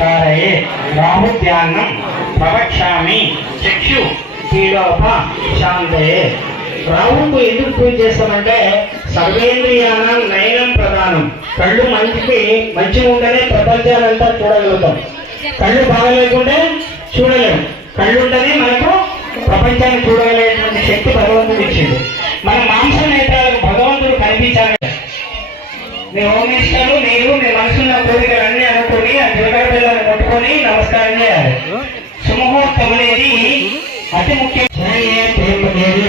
కారయే. రాహుధ్యానం ప్రవక్షామి చక్షు కీలోప శాంతయే రాహుకు ఎందుకు పూజ చేస్తామంటే సర్వేంద్రియానం నయనం ప్రధానం. కళ్ళు మంచికి మంచి ఉంటేనే ప్రపంచాలంతా చూడగలుగుతాం. కళ్ళు బాగలేకుంటే చూడలేము కళ్ళు ఉంటేనే మనకు ప్రపంచాన్ని చూడగలిగేటువంటి శక్తి భగవంతుడు ఇచ్చింది మన మాంస నేత్రాలకు భగవంతుడు కనిపించాలి మీ హోమ్ మినిస్టర్లు మీరు మీ మనసున్న కోరికలన్నీ అనుకుని ఆ జీవకర పిల్లల్ని పట్టుకొని నమస్కారం చేయాలి సుముహూర్తం అనేది అతి ముఖ్యం దేవి